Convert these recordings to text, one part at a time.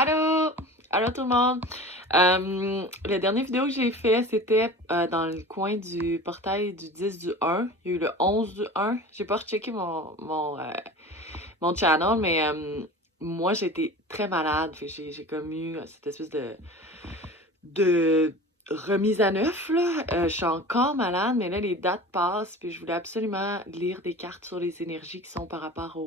Allô! Allô tout le monde! La dernière vidéo que j'ai fait, c'était dans le coin du portail du 10 du 1. Il y a eu le 11 du 1. J'ai pas rechecké mon channel, mais moi j'ai été très malade. Fait que j'ai comme eu cette espèce de remise à neuf, là. Je suis encore malade, mais là les dates passent, puis je voulais absolument lire des cartes sur les énergies qui sont par rapport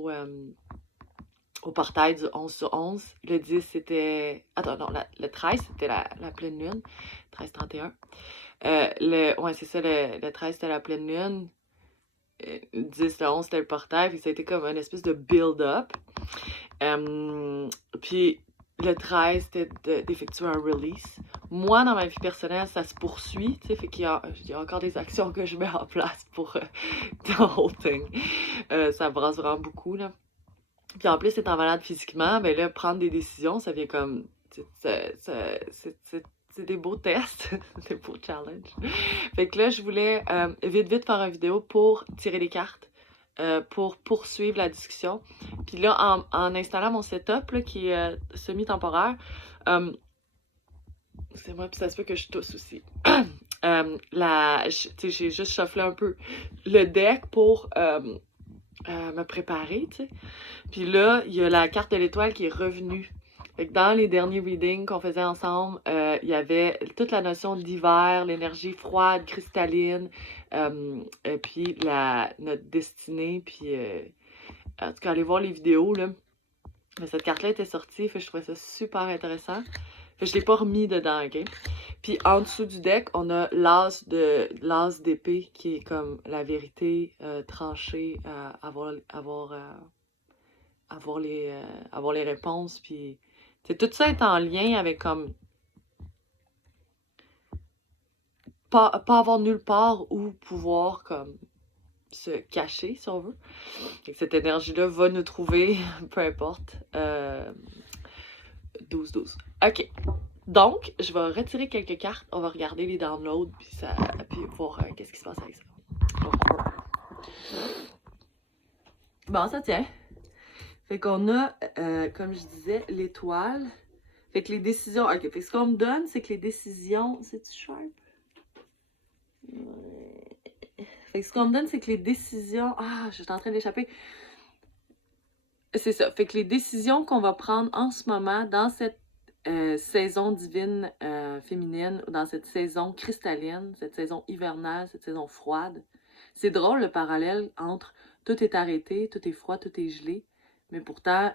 au portail du 11 sur 11. Le 10, c'était... Attends, non, le 13, c'était la pleine lune. 13-31. Ouais, c'est ça, le 13, c'était la pleine lune. Le 10, le 11, c'était le portail. Puis ça a été comme une espèce de build-up. Puis le 13, c'était d'effectuer un release. Moi, dans ma vie personnelle, ça se poursuit, tu sais, fait qu'il y a encore des actions que je mets en place pour the whole thing. Ça brasse vraiment beaucoup, là. Puis en plus, étant malade physiquement, ben là, prendre des décisions, ça vient comme... C'est des beaux tests, des beaux challenges. Fait que là, je voulais vite faire une vidéo pour tirer les cartes, pour poursuivre la discussion. Puis là, en installant mon setup, là, qui est semi-temporaire, c'est moi, puis ça se peut que je tousse aussi. J'ai juste shufflé un peu le deck pour me préparer, tu sais. Puis là, il y a la carte de l'étoile qui est revenue. Fait que dans les derniers readings qu'on faisait ensemble, il y avait toute la notion d'hiver, l'énergie froide, cristalline, puis notre destinée, puis en tout cas, allez voir les vidéos, là. Mais cette carte-là était sortie, fait que je trouvais ça super intéressant. Fait que je l'ai pas remis dedans, ok? Puis en dessous du deck, on a l'as d'épée qui est comme la vérité tranchée, avoir les réponses, puis tout ça est en lien avec comme pas avoir nulle part où pouvoir comme se cacher, si on veut. Et que cette énergie-là va nous trouver, peu importe. 12-12. OK. Donc, je vais retirer quelques cartes, on va regarder les downloads, puis voir qu'est-ce qui se passe avec ça. Bon, ça tient. Fait qu'on a, comme je disais, l'étoile. Fait que les décisions... OK, fait que ce qu'on me donne, c'est que les décisions... C'est-tu sharp? Fait que ce qu'on me donne, c'est que les décisions... Ah, je suis en train d'échapper. C'est ça. Fait que les décisions qu'on va prendre en ce moment, dans cette saison divine féminine, dans cette saison cristalline, cette saison hivernale, cette saison froide, c'est drôle le parallèle entre tout est arrêté, tout est froid, tout est gelé, mais pourtant,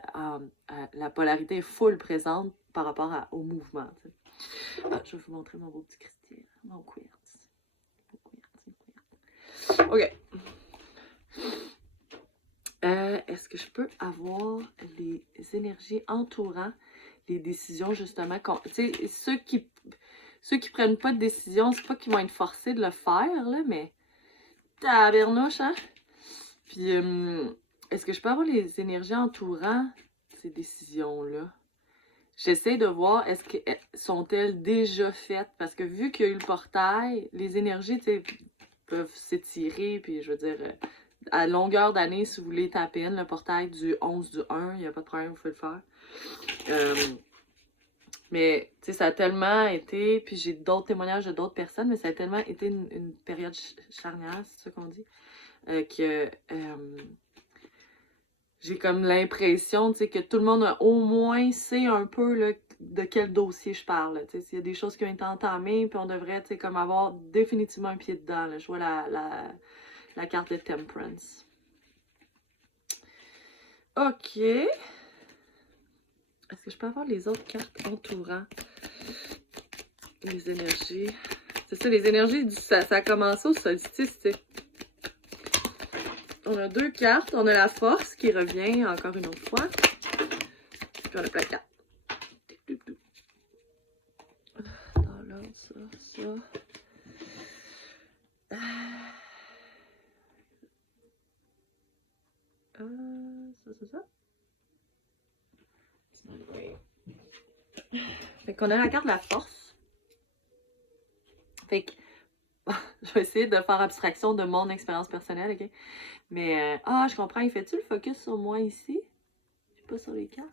la polarité est full présente par rapport au mouvement. Ah, je vais vous montrer mon beau petit cristal, mon quartz. OK. Est-ce que je peux avoir les énergies entourant les décisions, justement? Tu sais, ceux qui prennent pas de décision, c'est pas qu'ils vont être forcés de le faire, là, mais tabernache, hein? Puis, est-ce que je peux avoir les énergies entourant ces décisions-là? J'essaie de voir, sont-elles déjà faites? Parce que vu qu'il y a eu le portail, les énergies, tu sais, peuvent s'étirer, puis je veux dire, à longueur d'année, si vous voulez taper in le portail du 11 du 1, il n'y a pas de problème, vous pouvez le faire. Mais, tu sais, ça a tellement été, puis j'ai d'autres témoignages de d'autres personnes, mais ça a tellement été une période charnière, c'est ça qu'on dit, que j'ai comme l'impression, tu sais, que tout le monde a au moins sait un peu, là, de quel dossier je parle. Tu sais, s'il y a des choses qui ont été entamées, puis on devrait, tu sais, comme avoir définitivement un pied dedans, là. Je vois la carte de Temperance. OK. Est-ce que je peux avoir les autres cartes entourant les énergies? C'est ça, les énergies, ça a commencé au solstice, tu sais. On a deux cartes. On a la force qui revient encore une autre fois. Puis on a plein de cartes. Dans l'ordre, ça. Ça. Fait qu'on a la carte de la force. Fait que je vais essayer de faire abstraction de mon expérience personnelle, ok? Mais, je comprends. Il fait-tu le focus sur moi ici? Je suis pas sur les cartes.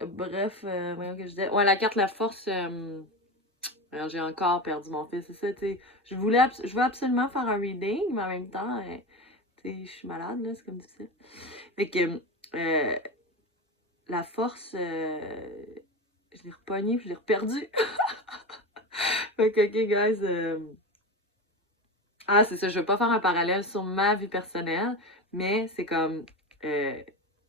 Bref, voyons que je disais. Ouais, la carte La Force. Alors, j'ai encore perdu mon fil, c'est ça, tu sais. Je veux absolument faire un reading, mais en même temps, tu sais, je suis malade, là, c'est comme difficile. Fait que, la force, je l'ai repogné puis je l'ai reperdu. Fait que, ok, guys. Ah, c'est ça, je veux pas faire un parallèle sur ma vie personnelle, mais c'est comme,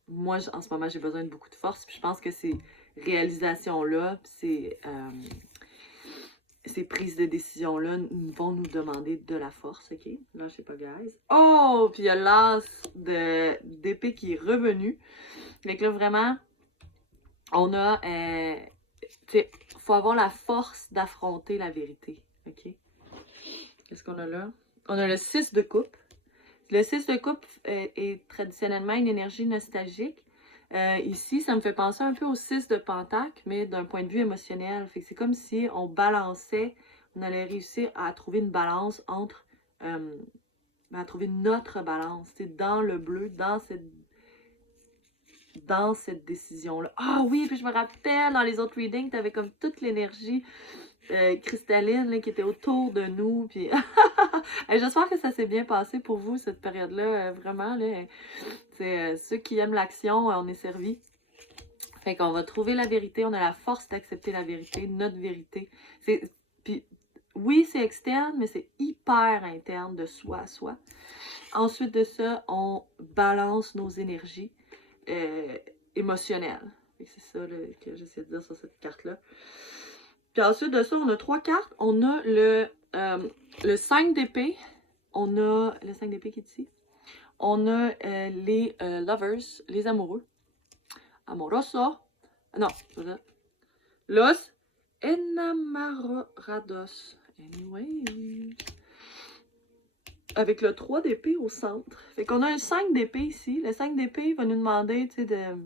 moi, en ce moment, j'ai besoin de beaucoup de force, puis je pense que ces réalisations-là, puis ces prises de décision-là vont nous demander de la force, ok? Là, je sais pas, guys. Oh! Puis il y a l'as d'épée qui est revenu. Fait que là, vraiment, on a... tu sais, faut avoir la force d'affronter la vérité, ok? Qu'est-ce qu'on a là? On a le 6 de coupe. Le 6 de coupe est traditionnellement une énergie nostalgique. Ici, ça me fait penser un peu au 6 de pentacle, mais d'un point de vue émotionnel. Fait que c'est comme si on balançait, on allait réussir à trouver une balance entre, à trouver notre balance, dans le bleu, dans cette décision-là. Ah oui, puis je me rappelle, dans les autres readings, tu avais comme toute l'énergie cristalline là, qui était autour de nous. Puis j'espère que ça s'est bien passé pour vous, cette période-là. Vraiment, là, ceux qui aiment l'action, on est servis. Fait qu'on va trouver la vérité, on a la force d'accepter la vérité, notre vérité. Puis oui, c'est externe, mais c'est hyper interne de soi à soi. Ensuite de ça, on balance nos énergies émotionnelles. C'est ça là, que j'essaie de dire sur cette carte-là. Puis ensuite de ça, on a 3 cartes. On a le 5 d'épée. On a le 5 d'épée qui est ici. On a les lovers, les amoureux. Amoroso. Non, c'est ça. Los enamorados. Anyway. Avec le 3 d'épée au centre. Fait qu'on a un 5 d'épée ici. Le 5 d'épée va nous demander, tu sais, de...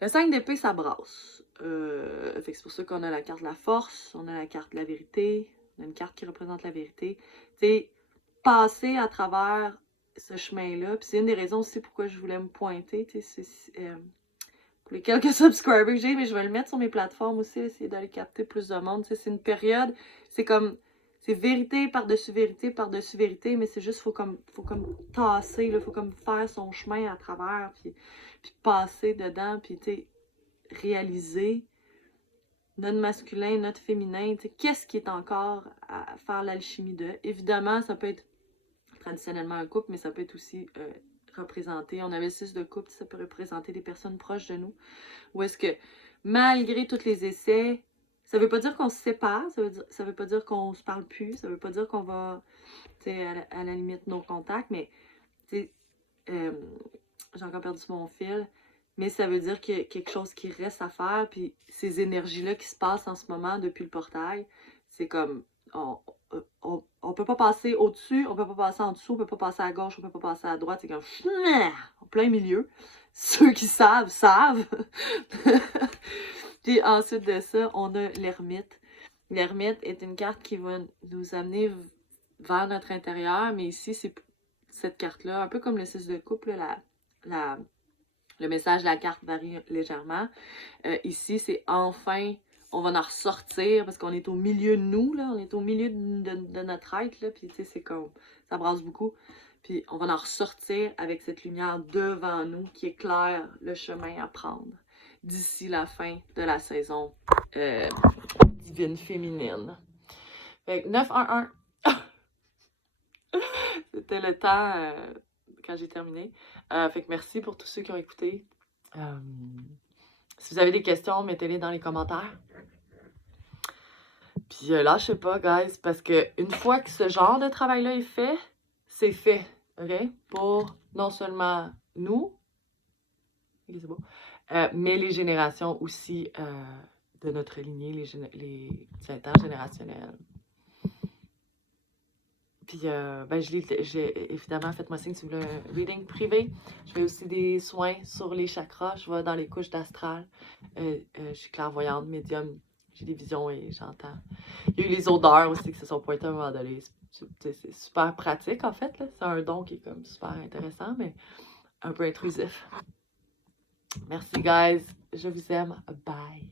Le 5 d'épée, ça brasse. Fait que c'est pour ça qu'on a la carte de la force, on a la carte de la vérité, on a une carte qui représente la vérité. Tu sais, passer à travers ce chemin-là, puis c'est une des raisons aussi pourquoi je voulais me pointer, tu sais, pour les quelques subscribers que j'ai, mais je vais le mettre sur mes plateformes aussi, essayer d'aller capter plus de monde. Tu sais, c'est une période, c'est comme... C'est vérité par-dessus vérité par-dessus vérité, mais c'est juste, faut comme tasser, il faut comme faire son chemin à travers, puis passer dedans, puis tu sais, réaliser notre masculin, notre féminin, tu sais, qu'est-ce qui est encore à faire l'alchimie de. Évidemment, ça peut être traditionnellement un couple, mais ça peut être aussi représenté. On avait 6 de couple, ça peut représenter des personnes proches de nous. Ou est-ce que, malgré tous les essais, ça veut pas dire qu'on se sépare, ça veut pas dire qu'on se parle plus, ça veut pas dire qu'on va, tu sais, à la limite, nos contacts, mais, tu sais, j'ai encore perdu mon fil, mais ça veut dire qu'il y a quelque chose qui reste à faire, puis ces énergies-là qui se passent en ce moment depuis le portail, c'est comme, on peut pas passer au-dessus, on peut pas passer en dessous, on peut pas passer à gauche, on peut pas passer à droite, c'est comme, en plein milieu. Ceux qui savent, savent. Puis ensuite de ça, on a l'ermite. L'ermite est une carte qui va nous amener vers notre intérieur, mais ici, c'est cette carte-là, un peu comme le 6 de coupe, le message de la carte varie légèrement. Ici, c'est enfin, on va en ressortir parce qu'on est au milieu de nous, là, on est au milieu de notre être, là, puis tu sais, c'est comme, ça brasse beaucoup. Puis on va en ressortir avec cette lumière devant nous qui éclaire le chemin à prendre d'ici la fin de la saison divine féminine. Fait que 9-1-1. C'était le temps quand j'ai terminé. Fait que merci pour tous ceux qui ont écouté. Si vous avez des questions, mettez-les dans les commentaires. Puis lâchez pas, guys, parce que une fois que ce genre de travail-là est fait, c'est fait, ok? Pour non seulement nous, okay, c'est beau, mais les générations aussi de notre lignée, les intergénérationnels. Puis, ben, j'ai évidemment, faites-moi signe si vous voulez un reading privé. Je fais aussi des soins sur les chakras. Je vais dans les couches d'astral. Je suis clairvoyante, médium. J'ai des visions et j'entends. Il y a eu les odeurs aussi qui se sont pointées à un moment donné. c'est super pratique en fait, là. C'est un don qui est comme super intéressant, mais un peu intrusif. Merci guys, je vous aime, bye!